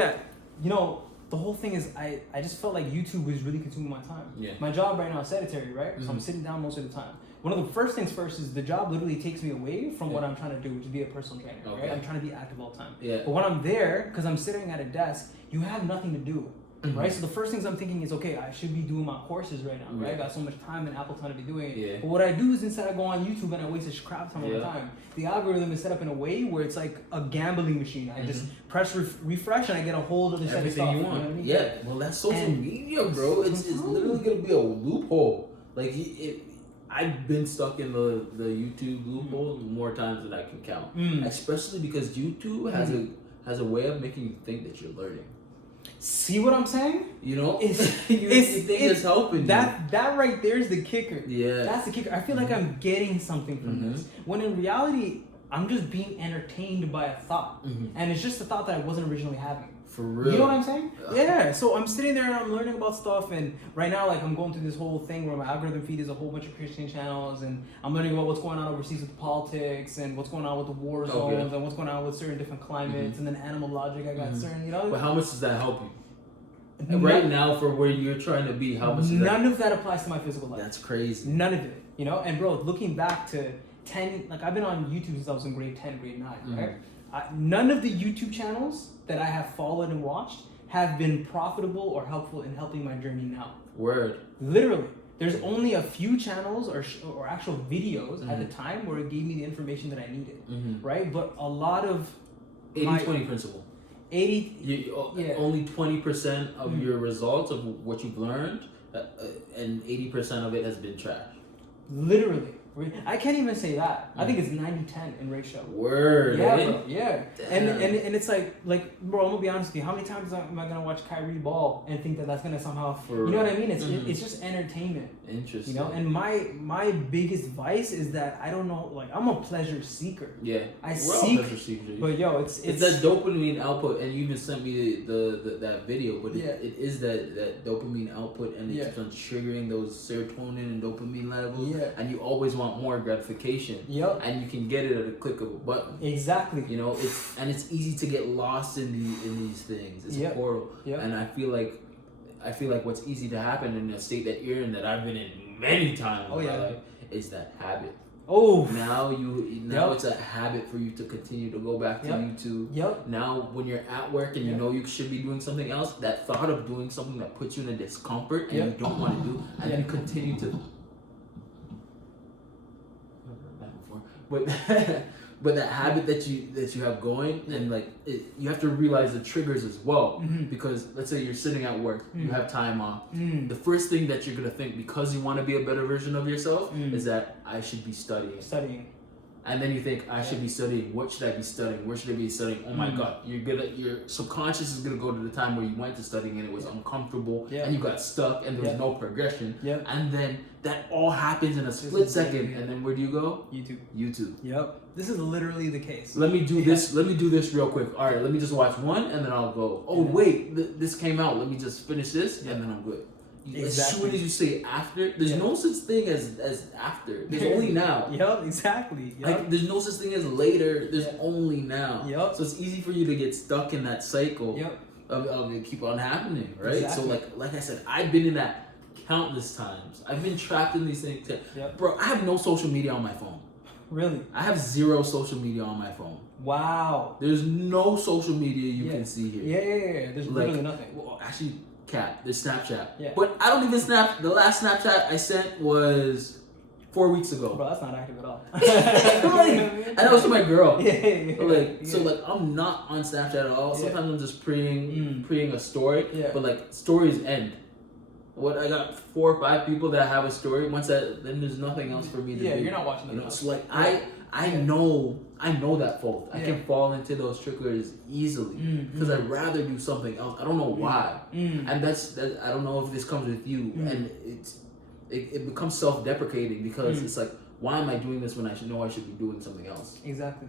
Yeah, you know, the whole thing is I just felt like YouTube was really consuming my time. Yeah. My job right now is sedentary, right? So I'm sitting down most of the time. One of the first things first is the job literally takes me away from what I'm trying to do, which is be a personal trainer, right? I'm trying to be active all the time. Yeah. But when I'm there, because I'm sitting at a desk, you have nothing to do. Right, so the first things I'm thinking is, okay, I should be doing my courses right now, right? I got so much time and Apple time to be doing it. Yeah. But what I do is instead I go on YouTube and I waste a crap ton of my time. The algorithm is set up in a way where it's like a gambling machine. I just press refresh and I get a hold of the set of stuff. You want. You know what I mean? Yeah, well, that's social media, bro. It's literally gonna be a loophole. Like I've been stuck in the YouTube loophole more times than I can count. Especially because YouTube has a way of making you think that you're learning. See what I'm saying? You know, you think it's helping that right there is the kicker. Yeah, that's the kicker. I feel like I'm getting something from this, when in reality I'm just being entertained by a thought, and it's just a thought that I wasn't originally having. For real. You know what I'm saying? Yeah. So I'm sitting there and I'm learning about stuff, and right now, like, I'm going through this whole thing where my algorithm feed is a whole bunch of Christian channels, and I'm learning about what's going on overseas with politics and what's going on with the war zones and what's going on with certain different climates, and then animal logic. I got certain, you know. But how much does that help you? Right now, for where you're trying to be, how much? None of that applies to my physical life. That's crazy. None of it. You know. And bro, looking back to 10, like, I've been on YouTube since I was in grade 10, grade 9, right? None of the YouTube channels that I have followed and watched have been profitable or helpful in helping my journey now. Word. Literally. There's only a few channels or actual videos at the time where it gave me the information that I needed, right? But a lot of 80-20 principle. 80, only 20% of your results of what you've learned, and 80% of it has been trash. Literally. I can't even say that. I think it's 90-10 in ratio. Word. Yeah, bro. Yeah. And it's like, bro, I'm gonna be honest with you. How many times am I gonna watch Kyrie ball and think that that's gonna somehow, you know what I mean? It's just entertainment. Interesting. You know, and my biggest vice is that I don't know, like, I'm a pleasure seeker. Yeah. I seek, but yo, it's that dopamine output, and you even sent me the that video, but it is that dopamine output, and it keeps on triggering those serotonin and dopamine levels, and you always want more gratification, and you can get it at a click of a button. Exactly. You know, it's easy to get lost in these things. It's a portal, and I feel like what's easy to happen in a state that you're in, that I've been in many times in my life, is that habit. Now it's a habit for you to continue to go back to YouTube. Now when you're at work and you know you should be doing something else, that thought of doing something that puts you in a discomfort and you don't want to do, and you continue to. But that habit that you have going, and like you have to realize the triggers as well, because let's say you're sitting at work, you have time off. The first thing that you're gonna think, because you want to be a better version of yourself, is that I should be studying. And then you think, I should be studying. What should I be studying? Where should I be studying? Oh my God, your subconscious is gonna go to the time where you went to studying and it was uncomfortable, and you got stuck and there was no progression. And then that all happens in a split second, and then where do you go? YouTube. Yep. This is literally the case. Let me do this. Let me do this real quick. All right, let me just watch one, and then I'll go. Oh wait, this came out. Let me just finish this, and then I'm good. As soon as you say after, there's no such thing as after. There's only now. Exactly. Like, there's no such thing as later. There's only now. So it's easy for you to get stuck in that cycle of it keep on happening, right? Exactly. So like I said, I've been in that countless times. I've been trapped in these things. Bro, I have no social media on my phone. Really? I have 0 social media on my phone. Wow. There's no social media you can see here. Yeah. There's literally nothing. Well, actually, there's Snapchat. But I don't even snap. The last Snapchat I sent was 4 weeks ago. Bro, that's not active at all. And that was to my girl. So I'm not on Snapchat at all. Sometimes I'm just creating a story. But like, stories end. I got 4 or 5 people that have a story. Once that, then there's nothing else for me to do. You're not watching them. So like, I know that fault. I can fall into those triggers easily because I'd rather do something else. I don't know why, and that's I don't know if this comes with you, and it becomes self-deprecating because it's like, why am I doing this when I know I should be doing something else? Exactly.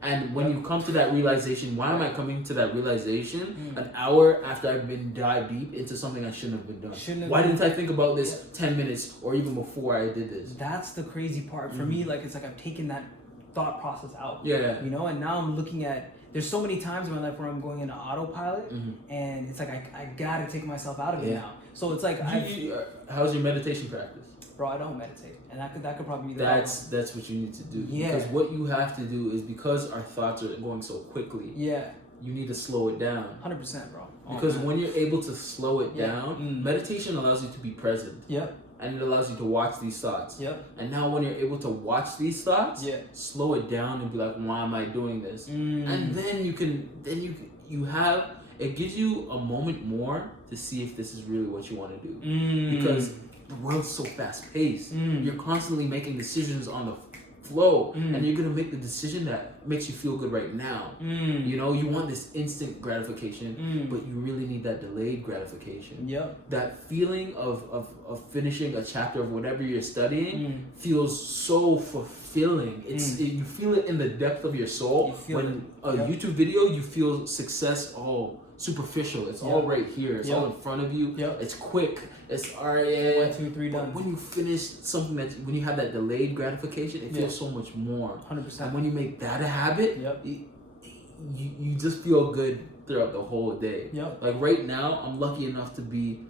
And when you come to that realization, why am I coming to that realization an hour after I've been dive deep into something I shouldn't have been done? Why didn't I think about this 10 minutes or even before I did this? That's the crazy part. For me, like, it's like I've taken that thought process out. You know, and now I'm looking at there's so many times in my life where I'm going into autopilot, and it's like I gotta take myself out of it now. So it's like how's your meditation practice? Bro, I don't meditate, and that could probably be the that's what you need to do. Yeah. Because what you have to do is, because our thoughts are going so quickly. Yeah. You need to slow it down. 100%, bro. Because when you're able to slow it down, meditation allows you to be present. Yep. And it allows you to watch these thoughts. Yep. And now when you're able to watch these thoughts, slow it down and be like, why am I doing this? And then you have, it gives you a moment more to see if this is really what you want to do. Because the world's so fast paced. You're constantly making decisions on the flow, and you're gonna make the decision that makes you feel good right now. You know, you want this instant gratification, but you really need that delayed gratification. That feeling of finishing a chapter of whatever you're studying feels so fulfilling. You feel it in the depth of your soul. When a YouTube video, you feel success superficial. It's all right here. It's all in front of you. It's quick. It's all right. 1, 2, 3 done. When you finish something when you have that delayed gratification, it feels so much more. 100%. And when you make that a habit, you just feel good throughout the whole day. Like right now, I'm lucky enough to be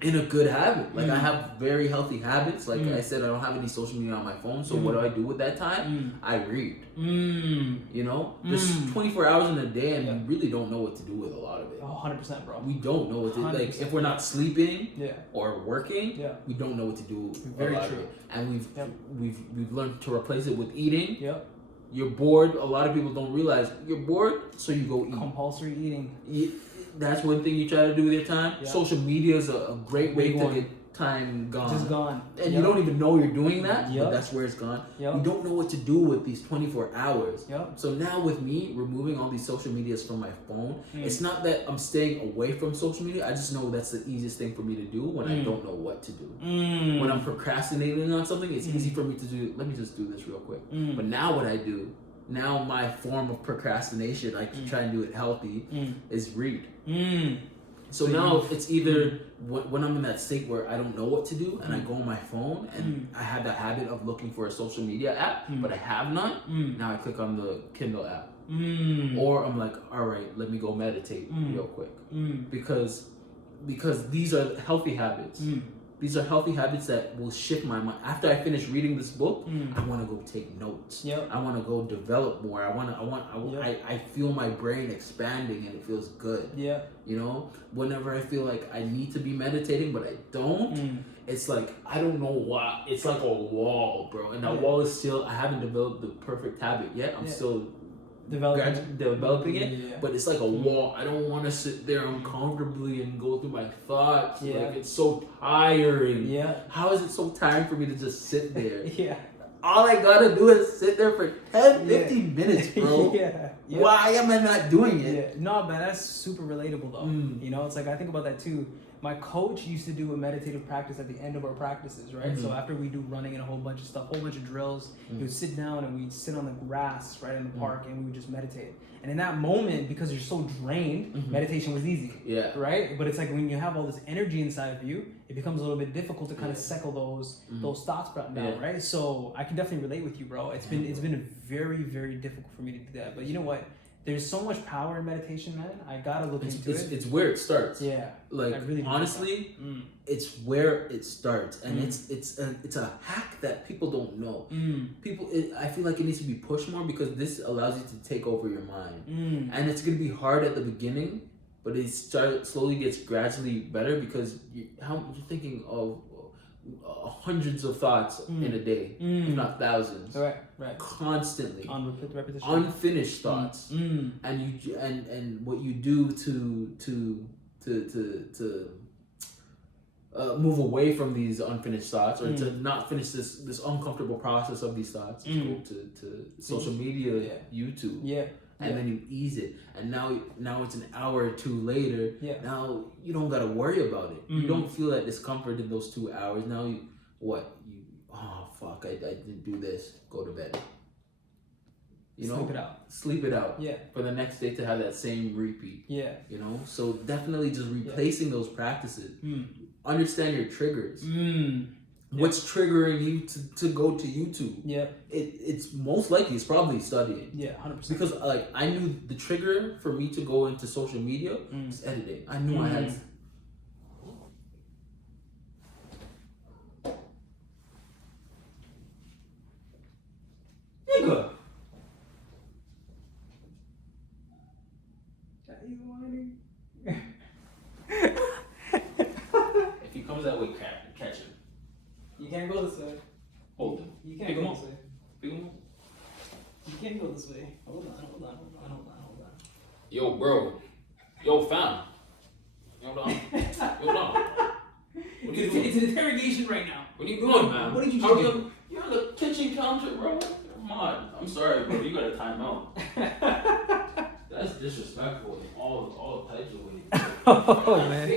in a good habit. Like I have very healthy habits. Like I said, I don't have any social media on my phone. So what do I do with that time? I read. You know, there's 24 hours in a day, and we really don't know what to do with a lot of it. 100%, bro. We don't know what to do. Like if we're not sleeping or working, we don't know what to do. Very a lot true. Of it. And we've learned to replace it with eating. You're bored. A lot of people don't realize you're bored, so you go eat. Compulsory eating. That's one thing you try to do with your time. Social media is a great way to get time gone. Just gone. And you don't even know you're doing that, but that's where it's gone. You don't know what to do with these 24 hours. So now with me removing all these social medias from my phone, it's not that I'm staying away from social media. I just know that's the easiest thing for me to do when I don't know what to do. When I'm procrastinating on something, it's easy for me to do, let me just do this real quick. But now what I do, now my form of procrastination, I try and do it healthy, is read. So now it's either when I'm in that state where I don't know what to do and I go on my phone and I have the habit of looking for a social media app, but I have none. Now I click on the Kindle app. Or I'm like, all right, let me go meditate real quick. Because these are healthy habits. These are healthy habits that will shift my mind. After I finish reading this book, I want to go take notes. I want to go develop more. I feel my brain expanding and it feels good. You know, whenever I feel like I need to be meditating but I don't, it's like I don't know why. It's like a wall, bro. And that wall is still. I haven't developed the perfect habit yet. I'm still developing it, but it's like a wall. I don't want to sit there uncomfortably and go through my thoughts. Like it's so tiring. How is it so tiring for me to just sit there? All I gotta do is sit there for 10, 15 minutes, bro. Why am I not doing it? No, man, that's super relatable though. You know, it's like I think about that too. My coach used to do a meditative practice at the end of our practices, right? So after we do running and a whole bunch of stuff, whole bunch of drills, he would sit down and we'd sit on the grass right in the park and we would just meditate. And in that moment, because you're so drained, meditation was easy, right? But it's like when you have all this energy inside of you, it becomes a little bit difficult to kind of cycle those thoughts down, right? So I can definitely relate with you, bro. It's been very, very difficult for me to do that. But you know what? There's so much power in meditation, man. I gotta look into it. It's where it starts. Like really honestly, it's where it starts, and it's a hack that people don't know. I feel like it needs to be pushed more because this allows you to take over your mind, and it's gonna be hard at the beginning, but it slowly gets gradually better because you're thinking of hundreds of thoughts in a day, if not thousands, constantly on repetition, unfinished thoughts, and what you do to move away from these unfinished thoughts or to not finish this uncomfortable process of these thoughts is go to social media, YouTube. And then you ease it, and now it's an hour or two later. Now you don't gotta worry about it. You don't feel that discomfort in those 2 hours. Now oh fuck, I didn't do this. Go to bed. You know, sleep it out. For the next day to have that same repeat. You know, so definitely just replacing those practices. Understand your triggers. What's triggering you to go to YouTube? Yeah. It's most likely it's probably studying. Yeah, 100%. Because like I knew the trigger for me to go into social media was editing. I knew I had. Nigga. If he comes that way, catch him. You can't go this way. Hold him. You can't Pick go him this up. way. Pick him up. You can't go this way. Hold on. Yo, bro. Yo, fam. Hold on. Hold on. What are you doing? It's an interrogation right now. What are you doing, man? What did you do? You're on the kitchen counter, bro. Come on. I'm sorry, bro. You got a timeout. That's disrespectful in all types of ways. Oh, man.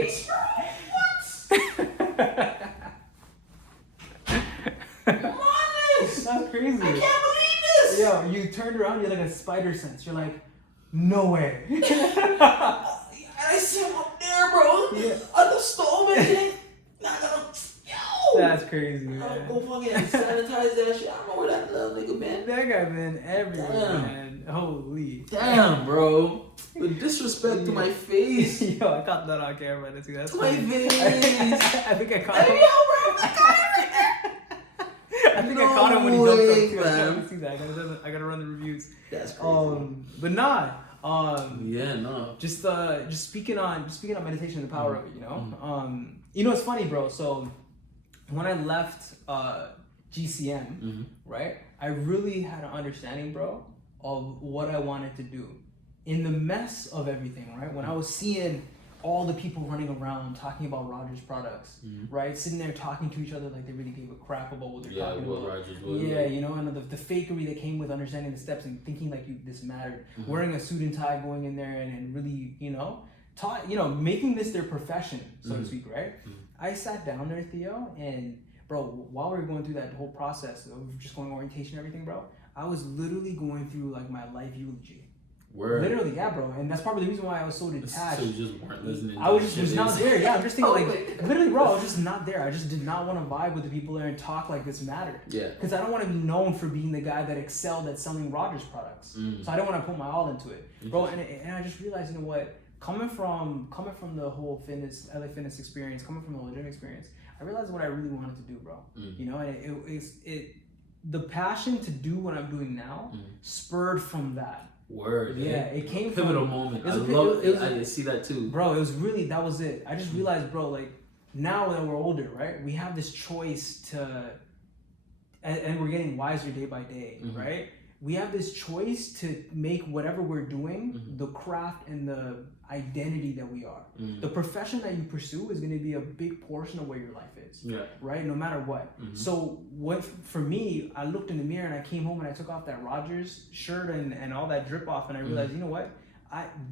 That's crazy. I can't believe this. Yo, you turned around, you're like a spider sense. You're like, no way. I see him up there, bro. Yeah. On the stove and shit. Now I gotta, yo. That's crazy, I gotta man. go fucking sanitize that shit. I don't know where that little nigga been. That guy been everywhere, Damn. man. Holy. Damn, bro. With disrespect to my face. Yo, I caught that on camera. That's To my funny. face. I think I caught Hey, him. yo, bro. I got it. I think I caught him when he jumped up too. I man. gotta see that. I gotta run the reviews. That's crazy. But nah. Yeah, no. Just speaking on meditation and the power of it, you know. You know, it's funny, bro. So when I left GCM, right, I really had an understanding, bro, of what I wanted to do in the mess of everything, right? When I was seeing all the people running around talking about Rogers products, right, sitting there talking to each other like they really gave a crap about what they're talking about. Rogers, Yeah, you know, and the fakery that came with understanding the steps and thinking like this mattered. Wearing a suit and tie, going in there and really, you know, making this their profession, so to speak, right? I sat down there, Theo, and bro, while we were going through that whole process of just going orientation and everything, bro, I was literally going through like my life eulogy. Word. Literally, yeah, bro, and that's probably the reason why I was so detached. So you just weren't listening. I was not there. Yeah, I'm just thinking Oh, like, literally, bro, I was just not there. I just did not want to vibe with the people there and talk like this mattered. Yeah. Because I don't want to be known for being the guy that excelled at selling Rogers products. So I don't want to put my all into it, bro. And I just realized, you know what? Coming from the whole LA fitness experience, coming from the whole gym experience, I realized what I really wanted to do, bro. You know, and the passion to do what I'm doing now spurred from that. Word. Yeah, it came from pivotal moment. I see that too, bro. It was really, that was it. I just realized, bro, like now that we're older, right? We have this choice and we're getting wiser day by day, right? We have this choice to make whatever we're doing the craft and the identity that we are. The profession that you pursue is going to be a big portion of where your life is, right? No matter what. So for me, I looked in the mirror and I came home and I took off that Rogers shirt and all that drip off, and I realized, you know what?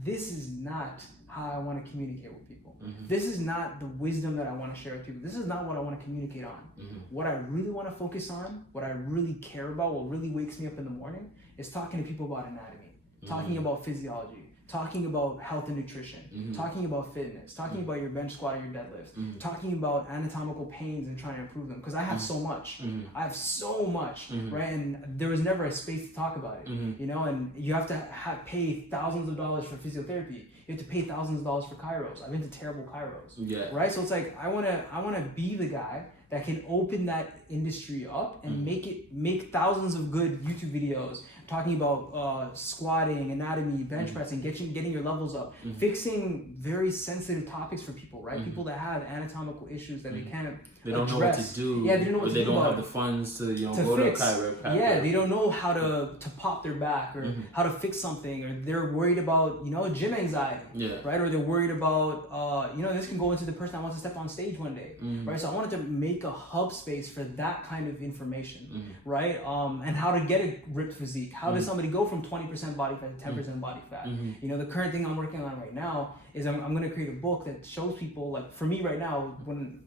This is not how I want to communicate with people. This is not the wisdom that I want to share with people. This is not what I want to communicate on. What I really want to focus on, what I really care about, what really wakes me up in the morning is talking to people about anatomy, talking about physiology, talking about health and nutrition, talking about fitness, talking about your bench squat or your deadlift, talking about anatomical pains and trying to improve them. Because I have so much. I have so much, right? And there was never a space to talk about it, you know? And you have to pay thousands of dollars for physiotherapy. You have to pay thousands of dollars for chiros. I've been to terrible chiros, right? So it's like, I wanna be the guy that can open that industry up and make thousands of good YouTube videos talking about squatting, anatomy, bench pressing, getting your levels up, fixing very sensitive topics for people, right? People that have anatomical issues that they can't They don't know what to do. Yeah, they don't know what to do. They don't about have the funds to go fix. to a chiropractor. Yeah, they don't know how to pop their back or how to fix something, or they're worried about, you know, gym anxiety, right? Or they're worried about, you know, this can go into the person that wants to step on stage one day, right? So I wanted to make a hub space for that kind of information, right? And how to get a ripped physique. How does somebody go from 20% body fat to 10% body fat? You know, the current thing I'm working on right now is I'm going to create a book that shows people, like for me right now, when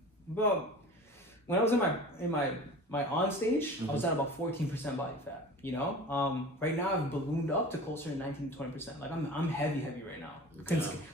I was in my on stage, I was at about 14% body fat. You know, right now I've ballooned up to closer to 19 to 20%. Like I'm heavy right now.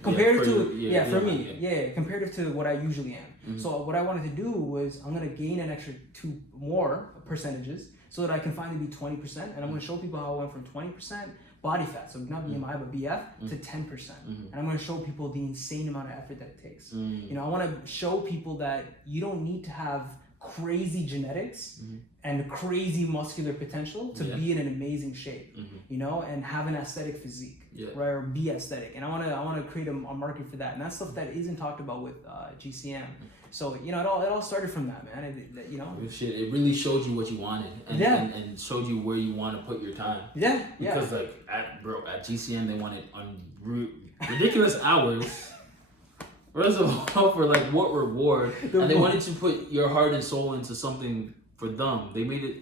Comparative to for me, comparative to what I usually am. Mm-hmm. So what I wanted to do was I'm gonna gain an extra 2 more percentages so that I can finally be 20%, and I'm gonna show people how I went from 20% body fat, so not BMI but BF, to 10%. And I'm gonna show people the insane amount of effort that it takes. You know, I want to show people that you don't need to have crazy genetics and crazy muscular potential to be in an amazing shape, you know, and have an aesthetic physique, right, or be aesthetic. And I want to create a market for that, and that's stuff that isn't talked about with GCM. So you know, it all started from that, man. You know, it really showed you what you wanted, and showed you where you want to put your time. Because like at GCM they wanted ridiculous hours. First of all, for like what reward? And they wanted to put your heart and soul into something for them. They made it,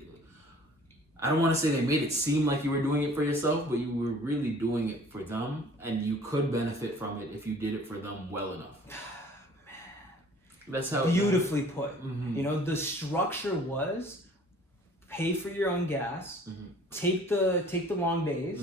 I don't want to say they made it seem like you were doing it for yourself, but you were really doing it for them, and you could benefit from it if you did it for them well enough. That's how beautifully put. You know, the structure was pay for your own gas, take the long days,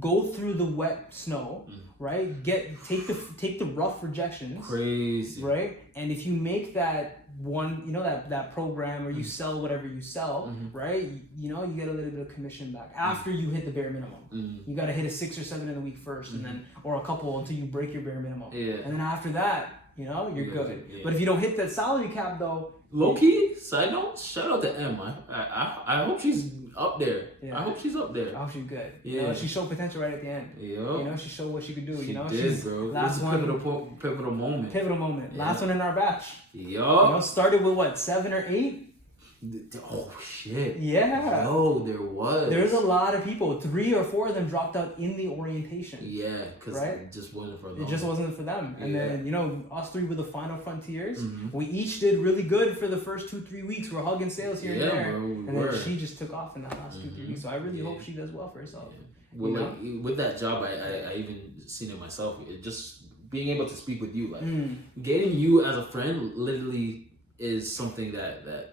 go through the wet snow, right? Take the rough rejections. Crazy. Right? And if you make that one, you know, that program, or you sell whatever you sell, right? You know, you get a little bit of commission back after you hit the bare minimum. You got to hit a 6 or 7 in a week first, and then, or a couple until you break your bare minimum. And then after that, you know, you're good. But if you don't hit that salary cap though, low key, side note, shout out to Em. I hope she's up there. I hope she's up there. I hope she's good. You know, she showed potential right at the end. You know, she showed what she could do. She you know, did, bro. Last one, pivotal moment. Pivotal moment. Last one in our batch. You know, started with what, 7 or 8? Oh shit. Yeah. Yo, there was. There's a lot of people. 3 or 4 of them dropped out in the orientation. Yeah, because it just wasn't for them. It just wasn't for them. And then, you know, us 3 were the final frontiers. We each did really good for the first 2-3 weeks. We're hugging sales here and there. Bro, and then she just took off in that last 2-3 weeks. So I really hope she does well for herself. Well, like with that job, I even seen it myself. It just being able to speak with you, like getting you as a friend, literally is something that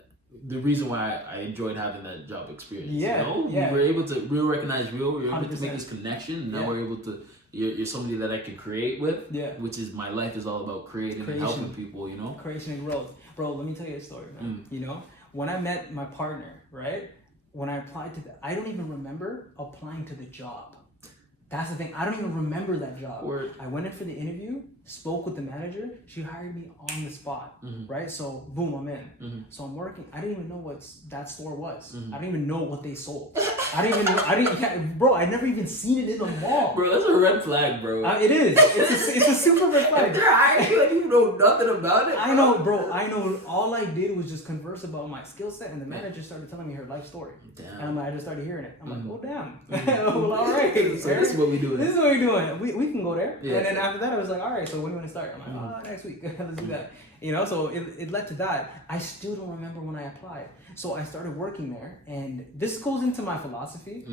the reason why I enjoyed having that job experience. You know? We were able to recognize we were able 100%. To make this connection. And now we're able to. You're somebody that I can create with. Which is my life is all about creating and helping people. You know, creation and growth, bro. Let me tell you a story, man. You know, when I met my partner, right? When I applied to I don't even remember applying to the job. That's the thing. I don't even remember that job. I went in for the interview, spoke with the manager. She hired me on the spot, right? So boom, I'm in. So I'm working. I didn't even know what that store was. I didn't even know what they sold. Bro, I'd never even seen it in the mall. Bro, that's a red flag, bro. It is. It's a super red flag. I feel like you know nothing about it. I know, bro. I know. All I did was just converse about my skill set, and the manager started telling me her life story. And I just started hearing it. I'm like, oh damn. Well, all right. So this is what we doing. This is what we're doing. We can go there. And then after that, I was like, all right. So when do you want to start? I'm like, next week. Let's do that. You know, so it led to that. I still don't remember when I applied. So I started working there, and this goes into my philosophy.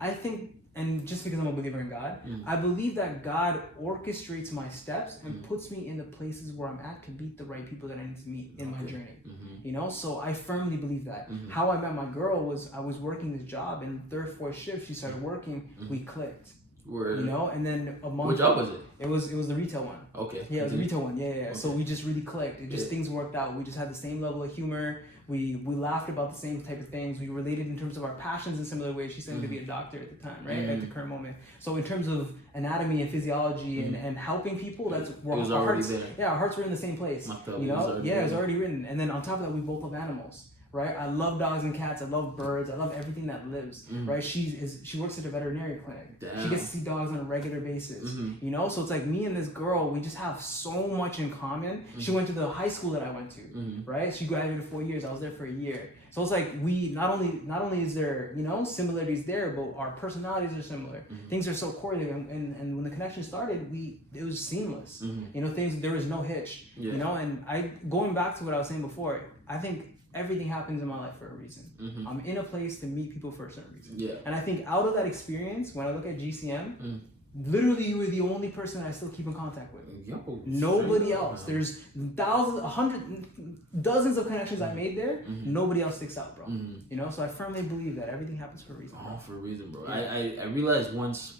I think, and just because I'm a believer in God, I believe that God orchestrates my steps and puts me in the places where I'm at to meet the right people that I need to meet in my journey. You know, so I firmly believe that. How I met my girl was I was working this job, and 3rd, 4th shift she started working. We clicked. You know, and then a month. What job was it? It was the retail one. Okay. Yeah, it was the retail one. Yeah. Okay. So we just really clicked. It just things worked out. We just had the same level of humor. We laughed about the same type of things. We related in terms of our passions in similar ways. She said to be a doctor at the time, right? At the current moment. So in terms of anatomy and physiology and helping people, that's where our hearts. There. Yeah, our hearts were in the same place. You know? It was already written. And then on top of that, we both love animals. Right, I love dogs and cats. I love birds. I love everything that lives. Right, she works at a veterinary clinic. Damn. She gets to see dogs on a regular basis. You know, so it's like me and this girl. We just have so much in common. She went to the high school that I went to. Right, she graduated 4 years. I was there for a year. So it's like we not only is there similarities there, but our personalities are similar. Things are so correlated, and when the connection started, it was seamless. You know, there was no hitch. You know, and going back to what I was saying before, I think everything happens in my life for a reason. I'm in a place to meet people for a certain reason. And I think out of that experience, when I look at GCM, literally you were the only person I still keep in contact with. Nobody else. There's dozens of connections I made there, Mm-hmm. nobody else sticks out, bro. Mm-hmm. You know, so I firmly believe that everything happens for a reason. All for a reason, bro. Yeah. I realized once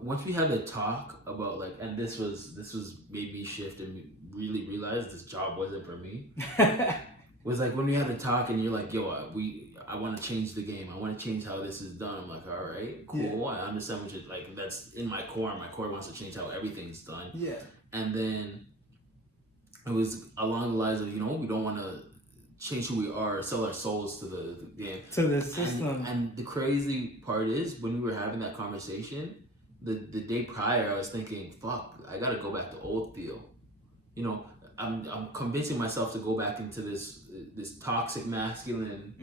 we had a talk about like, and this was made me shift and really realize this job wasn't for me. Was like when we had a talk and you're like, yo, I want to change the game. I want to change how this is done. I'm like, all right, cool. Yeah. I understand what you're like. That's in my core. My core wants to change how everything's done. Yeah. And then it was along the lines of, you know, we don't want to change who we are, sell our souls to the game, to the system. And the crazy part is when we were having that conversation, the day prior, I was thinking, fuck, I gotta go back to old Theo. You know, I'm convincing myself to go back into this toxic masculine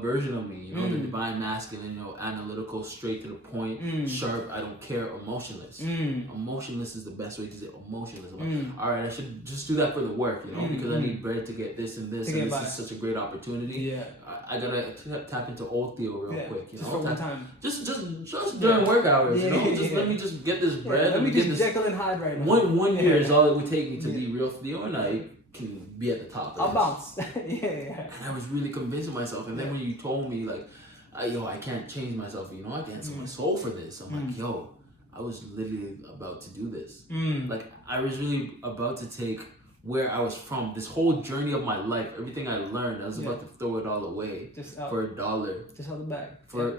version of me, you know, the divine masculine, you know, analytical, straight to the point, sharp, I don't care, emotionless. Emotionless is the best way to say emotionless. I'm like, all right, I should just do that for the work, you know, because I need bread to get this and this, and this is such a great opportunity. Yeah, I gotta tap into old Theo real quick, you know, just for one time, just during work hours, you know, just let me just get this bread. Let me just Jekyll and Hyde right now. One year is all it would take me to be real Theo, and I can be at the top. I'll bounce. Yeah. And I was really convincing myself, and then when you told me like, I can't change myself, you know, I can't sell my soul for this. I'm like, yo, I was literally about to do this. Like I was really about to take where I was from, this whole journey of my life, everything I learned, I was about to throw it all away for $1. Just out the bag.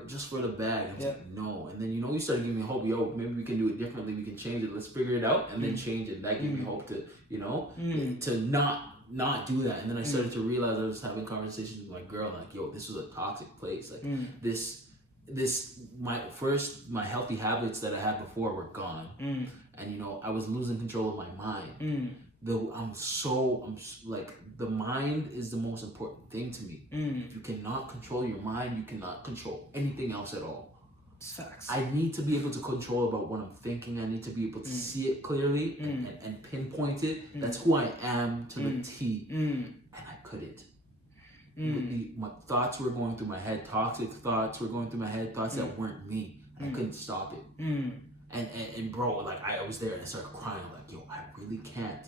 Just for the bag. I was like, no. And then, you know, you started giving me hope. Yo, maybe we can do it differently. We can change it. Let's figure it out and then change it. That gave me hope to, you know, to not do that. And then I started to realize I was having conversations with my girl, like, yo, this was a toxic place. Like my healthy habits that I had before were gone. And, you know, I was losing control of my mind. I'm like, the mind is the most important thing to me. If you cannot control your mind, you cannot control anything else at all. It's facts. I need to be able to control about what I'm thinking. I need to be able to see it clearly and pinpoint it. That's who I am to the T. And I couldn't. My thoughts were going through my head. Toxic thoughts were going through my head. Thoughts that weren't me. I couldn't stop it. And bro, like I was there and I started crying. Like, yo, I really can't.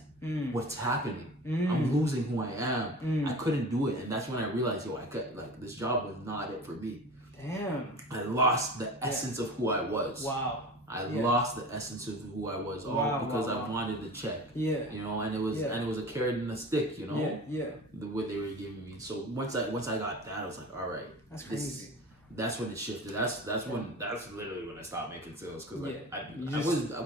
What's happening? I'm losing who I am. I couldn't do it, and that's when I realized, yo, I could, like, this job was not it for me. Damn. I lost the essence of who I was. Wow. I lost the essence of who I was, all because I wanted the check. Yeah. You know, and it was a carrot and a stick. You know. Yeah. The way they were giving me. So once I got that, I was like, all right. That's crazy. That's when it shifted. That's literally when I stopped making sales, because like I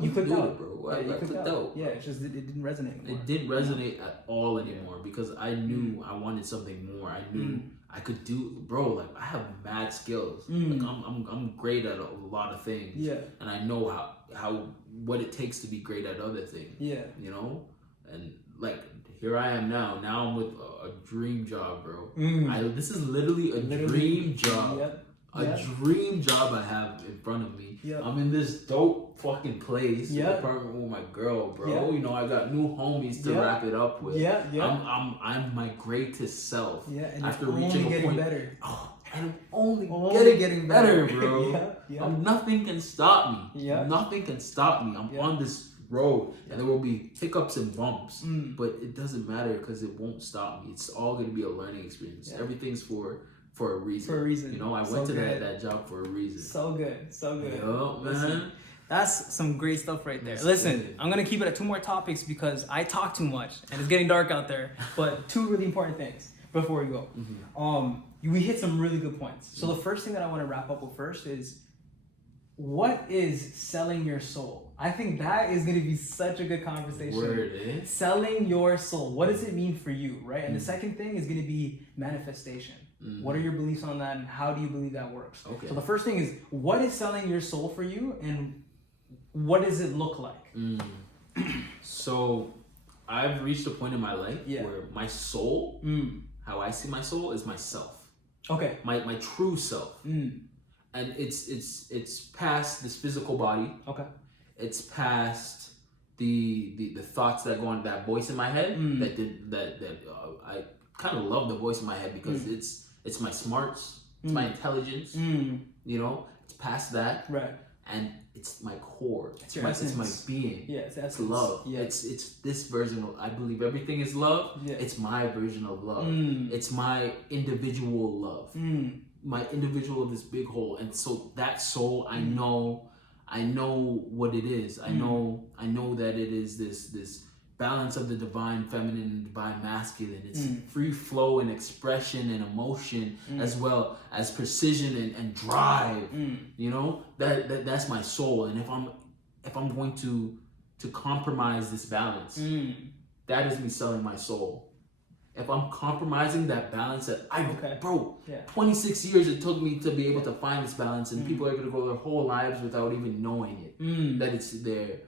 you clicked out, it, bro. I clicked out. Yeah, it didn't resonate anymore. It didn't resonate at all anymore because I knew I wanted something more. I knew I could do, bro. Like I have mad skills. Like I'm great at a lot of things. Yeah, and I know how what it takes to be great at other things. Yeah, you know, and like here I am now. Now I'm with a dream job, bro. This is literally a dream job. Yep. A dream job I have in front of me. Yep. I'm in this dope fucking place, apartment with my girl, bro. Yep. You know, I got new homies to wrap it up with. Yeah, yeah. I'm my greatest self. Yeah, and after reaching a point, better. Oh, and I'm only getting better, bro. Nothing can stop me. Yeah. Nothing can stop me. I'm on this road, and there will be hiccups and bumps, but it doesn't matter because it won't stop me. It's all going to be a learning experience. Everything's for a reason. You know, I went to that job for a reason. So good. Yo, man. Listen, that's some great stuff right there. Listen, I'm going to keep it at 2 more topics because I talk too much and it's getting dark out there. But 2 really important things before we go. We hit some really good points. So the first thing that I want to wrap up with first is, what is selling your soul? I think that is going to be such a good conversation. Word is. Selling your soul. What does it mean for you, right? And the second thing is going to be manifestation. What are your beliefs on that, and how do you believe that works? Okay. So the first thing is, what is selling your soul for you, and what does it look like? So I've reached a point in my life where my soul, how I see my soul, is myself. Okay. My true self. And it's past this physical body. Okay. It's past the thoughts that go on, that voice in my head I kind of love the voice in my head because it's my smarts, it's my intelligence, you know, it's past that. Right. And it's my core. It's your essence. It's my being. Yeah, it's essence. It's love. Yeah. It's this version of, I believe everything is love. Yeah. It's my version of love. It's my individual love. My individual of this big whole. And so that soul, I know what it is. I know that it is this balance of the divine feminine and divine masculine. It's free flow and expression and emotion, as well as precision and drive. You know, that's my soul. And if I'm going to compromise this balance, that is me selling my soul. If I'm compromising that balance, that 26 years it took me to be able to find this balance, and people are going to go their whole lives without even knowing it, that it's there.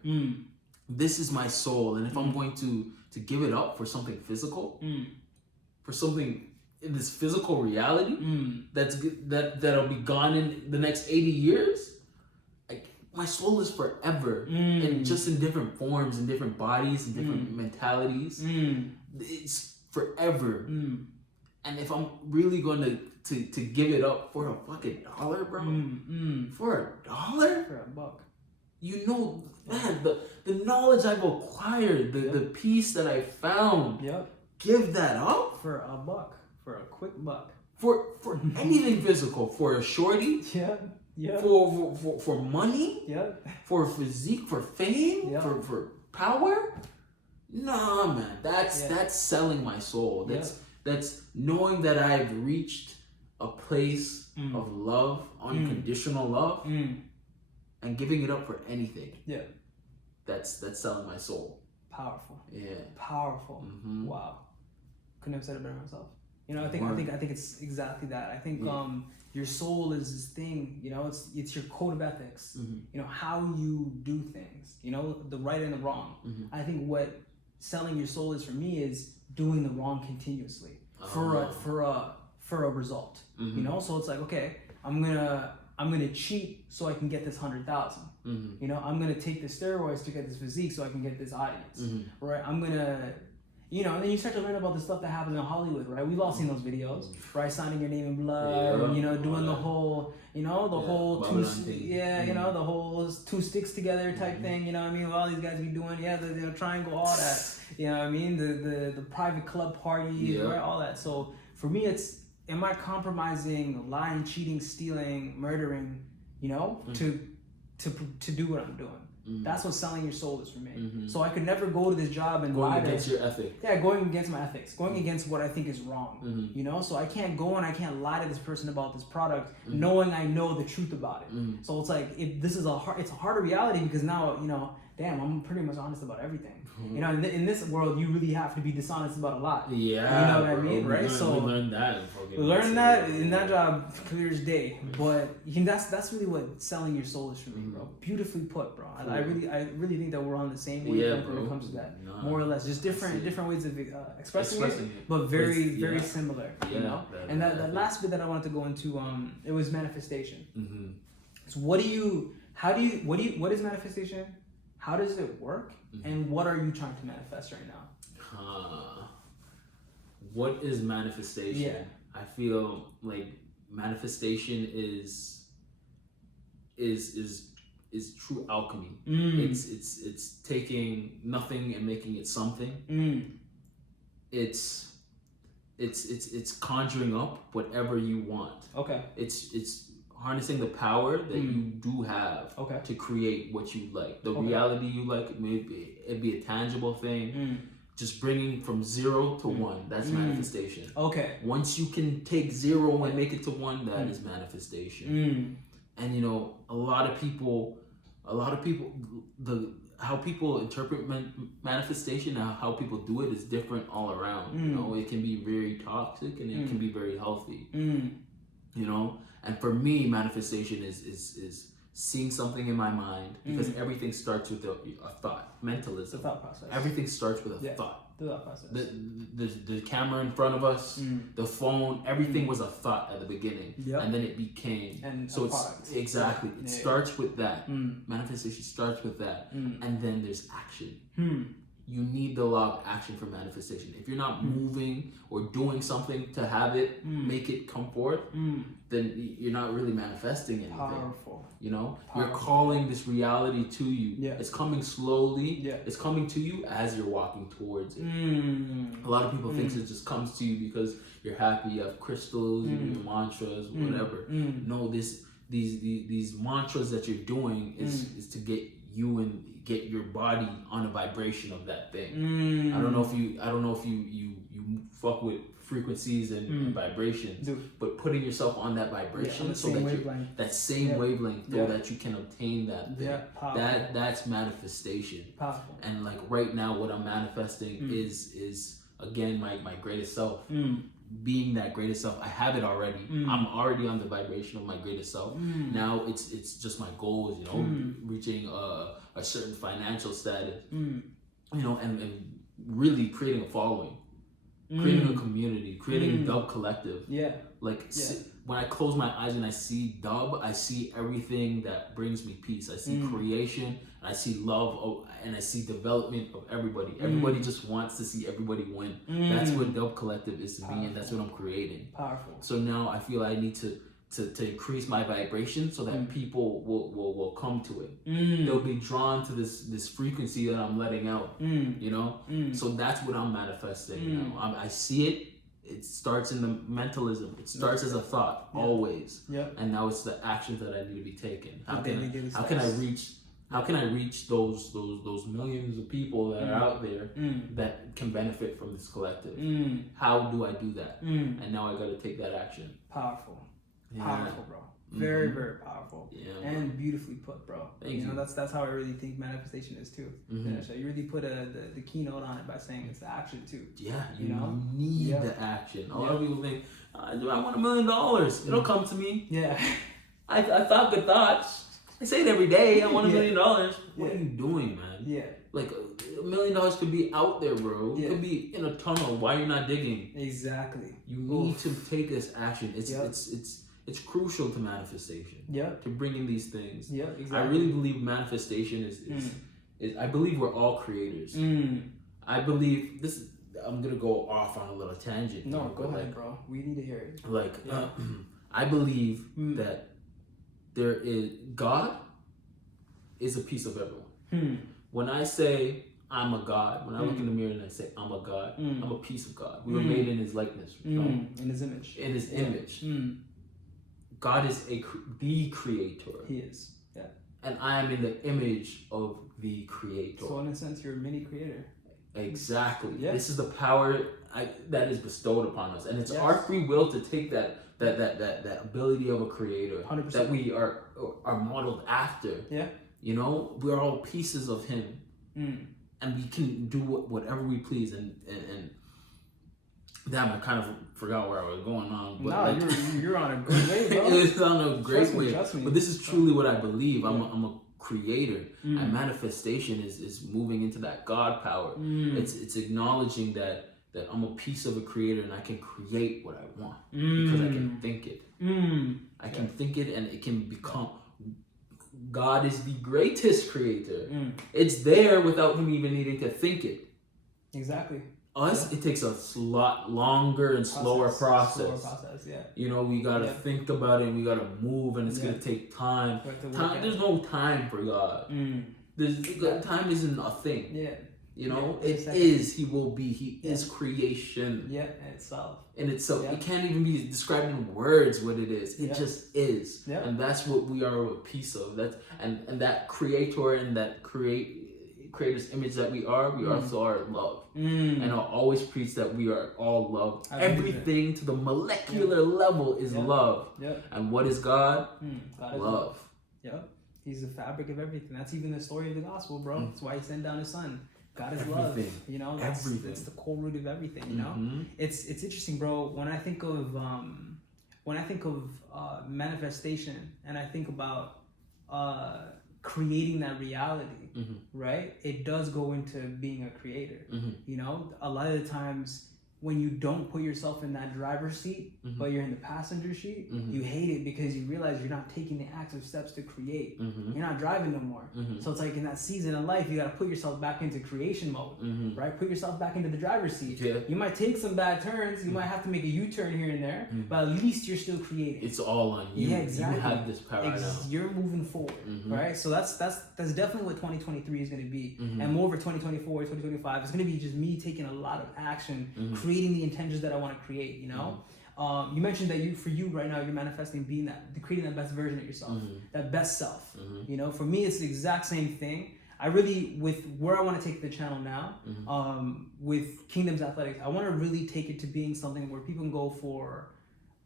This is my soul, and if I'm going to give it up for something physical, for something in this physical reality, that'll be gone in the next 80 years, like, my soul is forever, and just in different forms, in different bodies, in different mentalities. It's forever. And if I'm really going to give it up for a fucking dollar, bro, for $1, for $1, you know, man, the knowledge I've acquired, the peace that I found, give that up for $1, for a quick buck, for anything physical, for a shorty, for money, for physique, for fame, for power. Nah, man, that's selling my soul. That's knowing that I've reached a place of love, unconditional love, and giving it up for anything. That's selling my soul. Powerful. Yeah. Powerful. Wow. Couldn't have said it better myself. You know, I think it's exactly that. I think your soul is this thing, you know, it's your code of ethics. You know, how you do things, you know, the right and the wrong. I think what selling your soul is for me is doing the wrong continuously for a result. You know, so it's like, okay, I'm gonna cheat so I can get this 100,000. You know, I'm gonna take the steroids to get this physique so I can get this audience. Right? I'm gonna, you know, and then you start to learn about the stuff that happens in Hollywood, right? We've all seen those videos, right? Signing your name in blood, and, you know, doing the whole, you know, the whole you know, the whole two sticks together type thing, you know what I mean? What all these guys be doing, the triangle, all that, you know what I mean? The private club parties, right? All that. So for me, it's, am I compromising, lying, cheating, stealing, murdering, you know, to do what I'm doing? That's what selling your soul is for me. So I could never go to this job and going lie against your ethic. Yeah, going against my ethics, going against what I think is wrong. You know, so I can't go and I can't lie to this person about this product, knowing I know the truth about it. So it's like, it's a harder reality, because now, you know, damn, I'm pretty much honest about everything. You know, in this world, you really have to be dishonest about a lot. Yeah, you know what I mean, right? We learned that. In that job, clear as day. But that's really what selling your soul is for me, bro. Beautifully put, bro. I really think that we're on the same wavelength when it comes to that, more or less. Just different ways of expressing it, but very similar. You know. And that last bit that I wanted to go into, it was manifestation. So what is manifestation? How does it work? And what are you trying to manifest right now? What is manifestation? Yeah. I feel like manifestation is true alchemy. It's taking nothing and making it something. It's conjuring up whatever you want. Okay. It's harnessing the power that you do have to create what you like, the reality you like. Maybe it'd be a tangible thing. Just bringing from 0 to 1, that's manifestation. Okay. Once you can take 0 and make it to 1, that is manifestation. And you know, a lot of people, how people interpret manifestation and how people do it is different all around. You know, it can be very toxic and it can be very healthy. You know, and for me, manifestation is seeing something in my mind, because everything starts with a thought, mentalism. The thought process. Everything starts with a thought. The thought process. The camera in front of us, the phone, everything was a thought at the beginning, and then it became. And so a it's product. exactly. It starts with that. Manifestation starts with that, and then there's action. you need the law of action for manifestation. If you're not moving or doing something to have it, make it come forth, then you're not really manifesting anything. Powerful. You know, Powerful. you're calling this reality to you. Yeah. It's coming slowly. Yeah. It's coming to you as you're walking towards it. A lot of people think it just comes to you because you're happy, you have crystals, you do your mantras, whatever. No, these mantras that you're doing is to get you and get your body on a vibration of that thing. I don't know if you fuck with frequencies and vibrations, but putting yourself on that vibration so that that same wavelength so that you can obtain that thing. That's manifestation. Powerful. And like right now what I'm manifesting is again my greatest self. Being that greatest self. I have it already. I'm already on the vibration of my greatest self. Now it's just my goals, you know, reaching a certain financial status, you know, and really creating a following, creating a community, creating a Dub collective. When I close my eyes and I see Dub, I see everything that brings me peace. I see creation, and I see love, and I see development of everybody. Everybody just wants to see everybody win. That's what Dub collective is to me, and that's what I'm creating. Powerful. So now I feel I need to increase my vibration so that people will come to it. They'll be drawn to this frequency that I'm letting out. You know, so that's what I'm manifesting now. I see it. It starts in the mentalism. It starts as a thought always, and now it's the actions that I need to be taken. How can I reach those millions of people that are out there that can benefit from this collective? How do I do that? And now I got to take that action. Powerful, powerful, bro. Very, very powerful. And beautifully put, bro. Thank you. You know, that's how I really think manifestation is too. So you really put the keynote on it by saying it's the action too. Yeah, you know, need the action. A lot of people think, do I want $1 million? It'll come to me. I thought good thoughts. I say it every day. I want $1 million. What are you doing, man? Like $1 million could be out there, bro. It could be in a tunnel. Why are you not digging? Exactly. You need to take this action. It's crucial to manifestation. To bringing these things. Exactly. I really believe manifestation is I believe we're all creators. I believe this. I'm gonna go off on a little tangent. No, go ahead, bro. We need to hear it. Like, I believe that there is God is a piece of everyone. When I say I'm a God, when I look in the mirror and I say I'm a God, I'm a piece of God. We were made in His likeness, in His image. In His image. God is the creator. He is. And I am in the image of the creator. So in a sense, you're a mini creator. Exactly. This is the power that is bestowed upon us, and it's our free will to take that ability of a creator 100%. that we are modeled after. You know, we are all pieces of Him, and we can do whatever we please. And damn, I kind of forgot where I was going on. But you're on a good way, bro. It's on a great way. Trust me. But this is truly what I believe. I'm a creator. And manifestation is moving into that God power. It's acknowledging that I'm a piece of a creator and I can create what I want because I can think it. I can think it and it can become. God is the greatest creator. It's there without Him even needing to think it. Exactly. Us, it takes a lot longer and slower process. You know, we gotta think about it and we gotta move, and it's gonna take time. There's no time for God. Time isn't a thing. You know, it is. He will be. He is creation. In itself. It can't even be described in words what it is. It just is. And that's what we are a piece of. And that creator and that creator's image that we also are love. And I'll always preach that we are all love. Everything to the molecular level is love. And what is God? God is love. He's the fabric of everything. That's even the story of the gospel, bro. That's why He sent down His Son. God is love. You know, that's the core root of everything. You know, it's interesting, bro. When I think of manifestation, and I think about creating that reality, right? It does go into being a creator. You know, a lot of the times when you don't put yourself in that driver's seat, but you're in the passenger seat, you hate it because you realize you're not taking the active steps to create. You're not driving no more. So it's like in that season of life, you got to put yourself back into creation mode, right? Put yourself back into the driver's seat. Yeah. You might take some bad turns. You might have to make a U-turn here and there, but at least you're still creating. It's all on you. Yeah, exactly. You have this power now. You're moving forward, right? So that's definitely what 2023 is going to be. And more over 2024, 2025, it's going to be just me taking a lot of action, creating the intentions that I want to create, you know? You mentioned that for you right now, you're manifesting creating that best version of yourself, that best self. You know, for me, it's the exact same thing. I really, with where I want to take the channel now, with Kingdoms Athletics, I want to really take it to being something where people can go for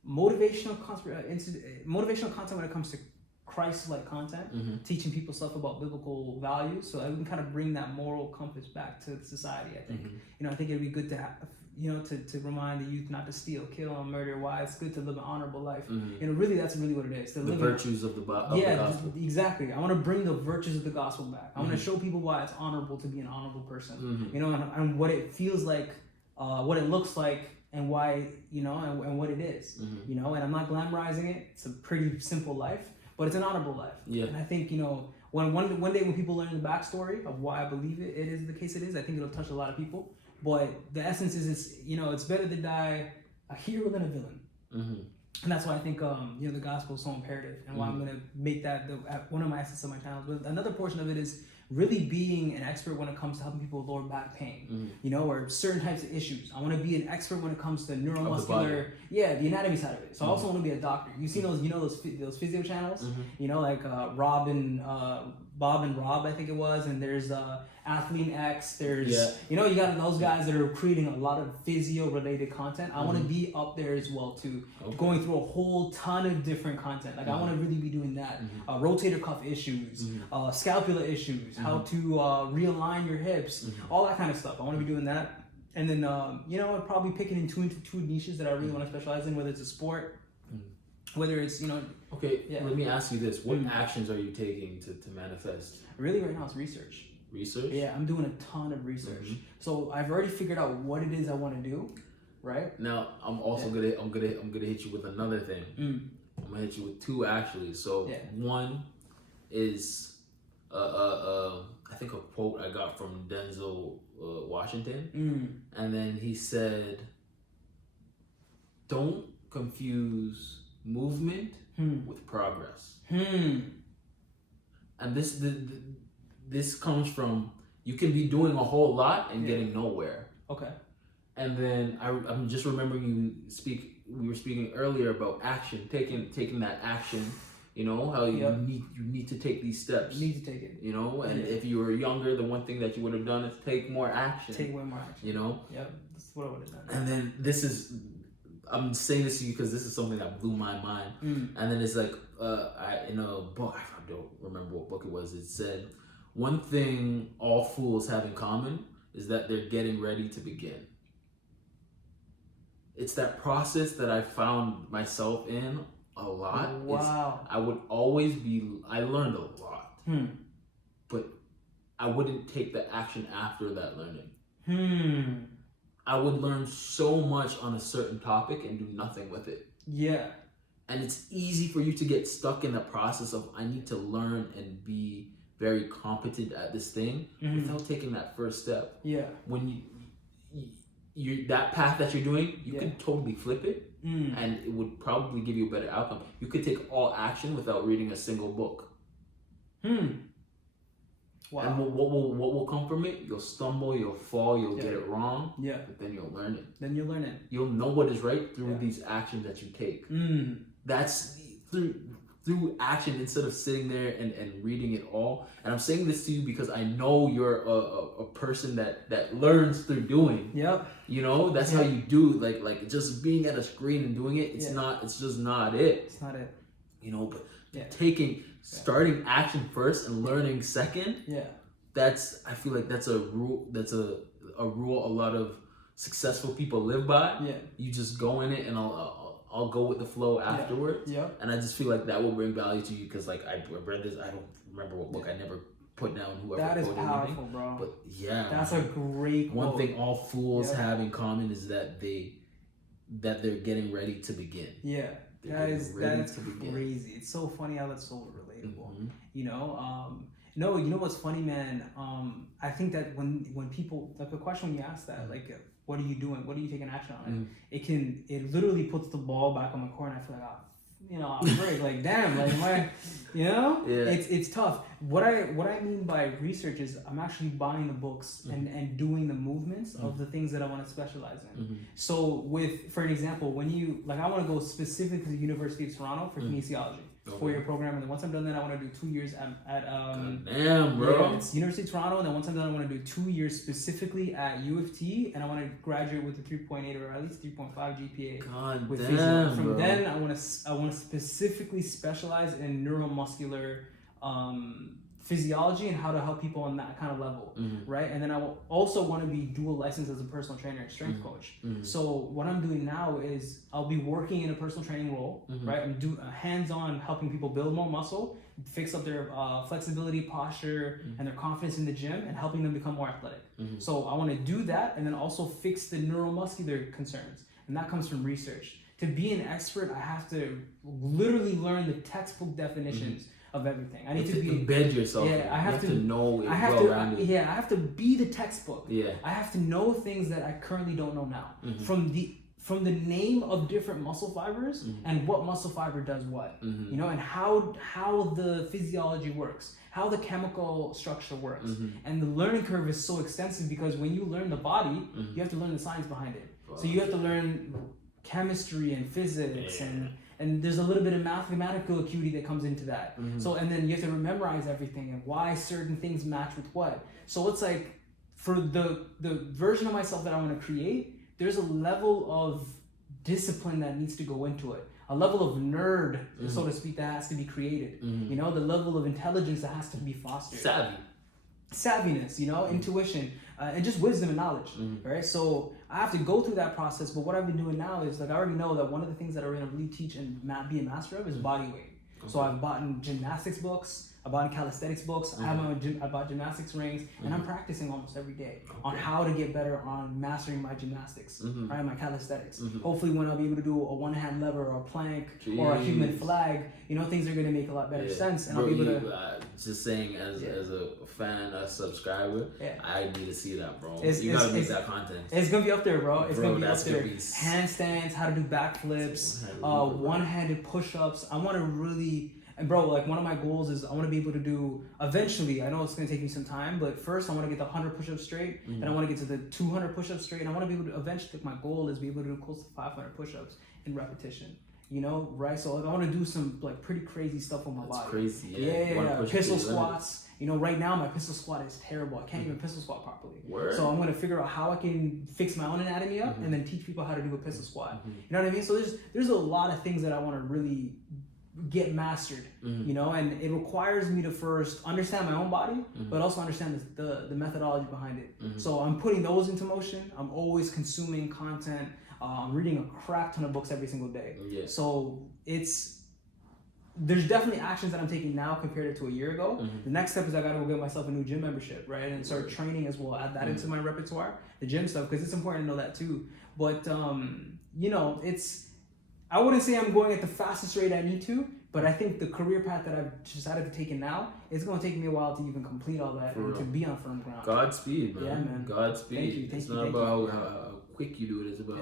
motivational content when it comes to Christ-like content, teaching people stuff about biblical values, so that we can kind of bring that moral compass back to society. I think, you know, I think it'd be good to have, you know, to remind the youth not to steal, kill, and murder. Why it's good to live an honorable life. You know, really, that's really what it is. The virtues of the gospel. Exactly. I want to bring the virtues of the gospel back. I want to show people why it's honorable to be an honorable person. You know, and what it feels like, what it looks like, and why, you know, and what it is. You know, and I'm not glamorizing it. It's a pretty simple life, but it's an honorable life. Yeah. And I think, you know, one day when people learn the backstory of why I believe it is the case it is, I think it'll touch a lot of people. But the essence is, it's better to die a hero than a villain. And that's why I think, you know, the gospel is so imperative, and why I'm going to make that one of my assets of my channel. But another portion of it is really being an expert when it comes to helping people with lower back pain, you know, or certain types of issues. I want to be an expert when it comes to neuromuscular, the anatomy side of it. So I also want to be a doctor. You've seen those physio channels, you know, like Bob and Rob, I think it was, and there's Athlete X, there's, you know, you got those guys that are creating a lot of physio related content. I want to be up there as well too, going through a whole ton of different content. Like I want to really be doing that. Rotator cuff issues, scapula issues, how to realign your hips, all that kind of stuff. I want to be doing that. And then, you know, I'm probably picking into two niches that I really want to specialize in, whether it's a sport, whether it's, you know. Okay, let me ask you this. What actions are you taking to manifest? Really, right now it's research. Research? Yeah, I'm doing a ton of research. So I've already figured out what it is I want to do, right? Now I'm also gonna hit you with another thing. I'm gonna hit you with two actually. So one is I think a quote I got from Denzel Washington, and then he said, "Don't confuse movement with progress." And this comes from, you can be doing a whole lot and getting nowhere. Okay. And then I'm just remembering we were speaking earlier about action, taking that action. You know how you need to take these steps. You need to take it. You know, and if you were younger, the one thing that you would have done is take more action. Take way more action. You know. Yep, that's what I would have done. And then I'm saying this to you because this is something that blew my mind. And then it's like, in a book, I don't remember what book it was. It said, one thing all fools have in common is that they're getting ready to begin. It's that process that I found myself in a lot. Wow. I learned a lot, but I wouldn't take the action after that learning. I would learn so much on a certain topic and do nothing with it. Yeah. And it's easy for you to get stuck in the process of, I need to learn and be very competent at this thing without taking that first step. Yeah. When you that path that you're doing, you can totally flip it, and it would probably give you a better outcome. You could take all action without reading a single book. Wow. And what will come from it? You'll stumble, you'll fall, you'll get it wrong. Yeah. But then you'll learn it. You'll know what is right through these actions that you take. That's through action, instead of sitting there and reading it all. And I'm saying this to you because I know you're a person that learns through doing. Yep. You know, that's how you do. Like just being at a screen and doing it. It's just not it. It's not it. You know, but starting action first and learning second. Yeah. I feel like that's a rule. That's a rule a lot of successful people live by. Yeah. You just go in it, and I'll go with the flow afterwards. Yeah. And I just feel like that will bring value to you because, like, I read this. I don't remember what book. I never put down whoever That is quoted powerful, anything. bro. But yeah, That's a great quote. one thing all fools have in common is that they're getting ready to begin. Yeah, that's crazy. It's so funny how that's so relatable. You know, no, you know what's funny, man? I think that when people, like, the question when you ask that, like, what are you doing? What are you taking action on? It literally puts the ball back on my court, and I feel like, I'm great. Like, damn, like, am I, it's tough. What I mean by research is I'm actually buying the books and doing the movements of the things that I want to specialize in. So for an example, when I want to go specifically to the University of Toronto for kinesiology. 4-year program, and then once I'm done that, I want to do 2 years at damn, bro. Yeah, it's University of Toronto, and then once I'm done, I want to do 2 years specifically at U of T, and I want to graduate with a 3.8 or at least 3.5 GPA. God with damn, From bro. then, I want to specifically specialize in neuromuscular physiology and how to help people on that kind of level, right? And then I will also want to be dual licensed as a personal trainer and strength coach. So what I'm doing now is I'll be working in a personal training role, right? I'm doing hands-on helping people build more muscle, fix up their flexibility, posture, and their confidence in the gym, and helping them become more athletic. So I want to do that, and then also fix the neuromuscular concerns, and that comes from research. To be an expert, I have to literally learn the textbook definitions of everything. I need to be embed yourself. Yeah, I have to know it. I have to be the textbook. Yeah, I have to know things that I currently don't know now. From the name of different muscle fibers and what muscle fiber does what. You know, and how the physiology works, how the chemical structure works. And the learning curve is so extensive because when you learn the body, you have to learn the science behind it. So you have to learn chemistry and physics and there's a little bit of mathematical acuity that comes into that. So, and then you have to memorize everything and why certain things match with what. So it's like, for the version of myself that I want to create, there's a level of discipline that needs to go into it. A level of nerd, so to speak, that has to be created. You know, the level of intelligence that has to be fostered. Savviness, you know, intuition, and just wisdom and knowledge, right? So I have to go through that process, but what I've been doing now is, like, I already know that one of the things that I'm going to really teach and be a master of is body weight. So I've bought gymnastics books, I bought calisthenics books, I bought gymnastics rings, and I'm practicing almost every day on how to get better on mastering my gymnastics, right, my calisthenics. Hopefully when I'll be able to do a one-hand lever or a plank or a human flag, you know, things are going to make a lot better sense. And I'll be able to... just saying, as a fan, a subscriber, I need to see that, bro. You gotta make that content. It's going to be up there, bro. It's going to be up there. Handstands, how to do backflips, one-handed push-ups. I want to really... And bro, like, one of my goals is I want to be able to do, eventually, I know it's going to take me some time, but first I want to get the 100 push-ups straight, then I want to get to the 200 push-ups straight, and I want to be able to, eventually, my goal is be able to do close to 500 push-ups in repetition. You know, right? So, like, I want to do some, like, pretty crazy stuff with my body. Crazy, yeah. Pistol squats. You know, right now my pistol squat is terrible. I can't even pistol squat properly. So I'm going to figure out how I can fix my own anatomy up and then teach people how to do a pistol squat. You know what I mean? So there's a lot of things that I want to really get mastered, you know, and it requires me to first understand my own body, but also understand the methodology behind it. So I'm putting those into motion. I'm always consuming content. I'm reading a crap ton of books every single day. So there's definitely actions that I'm taking now compared to a year ago. The next step is I gotta go get myself a new gym membership, right? And start training as well, add that into my repertoire, the gym stuff, because it's important to know that too. But, you know, I wouldn't say I'm going at the fastest rate I need to, but I think the career path that I've decided to take in now, it's going to take me a while to even complete all that and to be on firm ground. Godspeed, man. Yeah, man. Godspeed. It's not about how quick you do it, it's about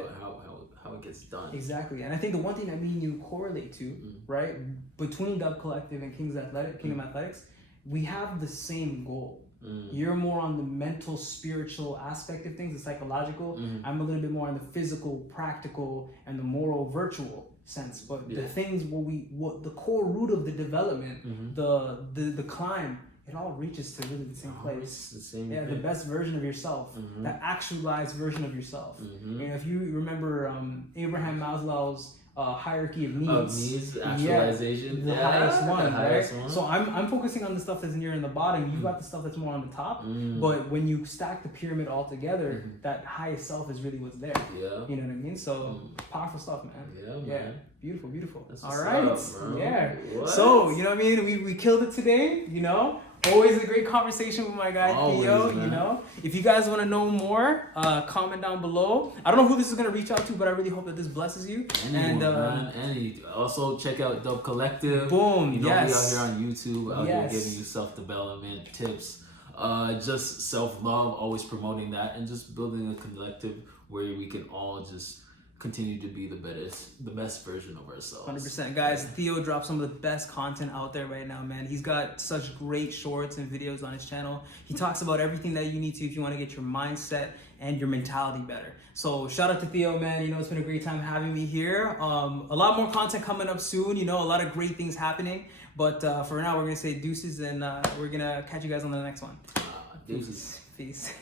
how it gets done. Exactly. And I think the one thing that me and you correlate to, right, between Dub Collective and Kingdom Athletics, we have the same goal. You're more on the mental, spiritual aspect of things, the psychological. I'm a little bit more on the physical, practical, and the moral, virtual sense. But the things what the core root of the development, the climb, it all reaches to really the same place. The best version of yourself, that actualized version of yourself. You know, if you remember Abraham Maslow's hierarchy of needs. Actualization. The highest one, right? So I'm focusing on the stuff that's near in the bottom. You've got the stuff that's more on the top. But when you stack the pyramid all together, that highest self is really what's there. You know what I mean? So powerful stuff, man. Man. Beautiful. That's all right. So, you know what I mean? We killed it today, you know? Always a great conversation with my guy Always, Theo. man. You know, if you guys want to know more, comment down below. I don't know who this is gonna reach out to, but I really hope that this blesses you. Anyone, man. Also check out Dub Collective. Boom. You know, Yes. we out here on YouTube, out Yes. here giving you self-development tips, just self-love, always promoting that, and just building a collective where we can all just continue to be the best version of ourselves. 100%. Guys, Theo drops some of the best content out there right now, man. He's got such great shorts and videos on his channel. He talks about everything that you need to if you want to get your mindset and your mentality better. So shout out to Theo, man. You know, it's been a great time having me here. A lot more content coming up soon. You know, a lot of great things happening. But for now, we're going to say deuces, and we're going to catch you guys on the next one. Deuces. Peace.